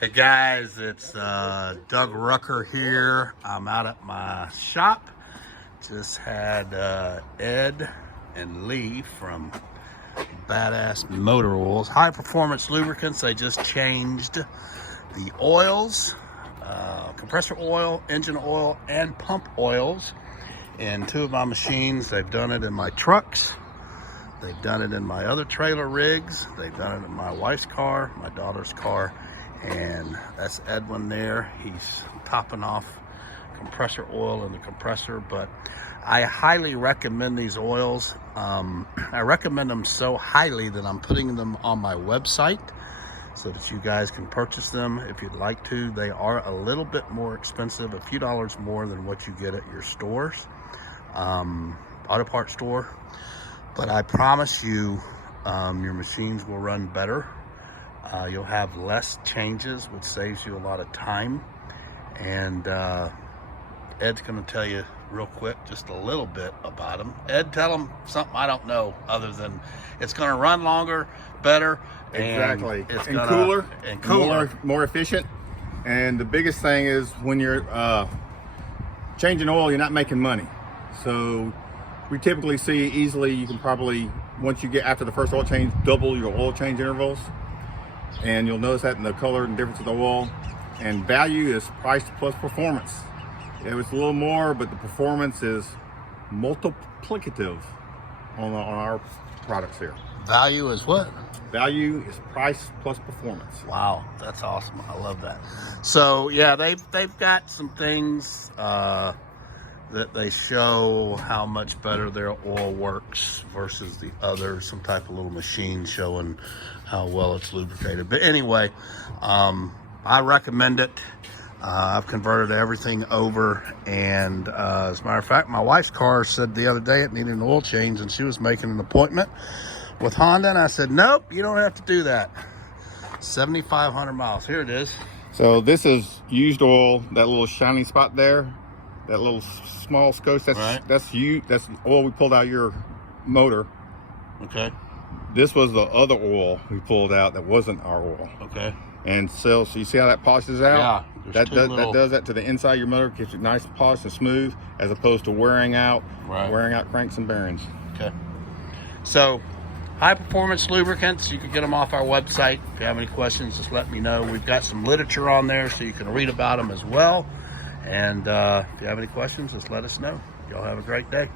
Hey guys, it's Doug Rucker here. I'm out at my shop. Just had Ed and Lee from Badass Motor Oils, high performance lubricants. They just changed the oils, compressor oil, engine oil, and pump oils in two of my machines. They've done it in my trucks. They've done it in my other trailer rigs. They've done it in my wife's car, my daughter's car. And that's Edwin there. He's topping off compressor oil in the compressor. But I highly recommend these oils. I recommend them so highly that I'm putting them on my website so that you guys can purchase them if you'd like to. They are a little bit more expensive, a few dollars more than what you get at your stores, auto parts store. But I promise you, your machines will run better. You'll have less changes, which saves you a lot of time. And Ed's going to tell you real quick just a little bit about them. Ed, tell them something I don't know other than it's going to run longer, better. Exactly. It's and cooler. And cooler. More efficient. And the biggest thing is when you're changing oil, you're not making money. So we typically see easily, you can probably, once you get after the first oil change, double your oil change intervals. And you'll notice that in the color and difference of the oil. And value is price plus performance. It was a little more, but the performance is multiplicative on our products here. Value is what? Value is price plus performance. Wow, that's awesome. I love that. So yeah, they've got some things that they show how much better their oil works versus the other, some type of little machine showing how well it's lubricated. But anyway, I recommend it. I've converted everything over, and as a matter of fact, my wife's car said the other day it needed an oil change, and she was making an appointment with Honda, and I said, nope, you don't have to do that. 7,500 miles. Here it is. So this is used oil, that little shiny spot there, that little small scotch, that's oil we pulled out of your motor. Okay. This was the other oil we pulled out that wasn't our oil. Okay. And so you see how that polishes out? Yeah. That does that to the inside of your motor, keeps it nice and polished and smooth, as opposed to wearing out cranks and bearings. Okay. So high performance lubricants, you can get them off our website. If you have any questions, just let me know. We've got some literature on there so you can read about them as well. And if you have any questions, just let us know. Y'all have a great day.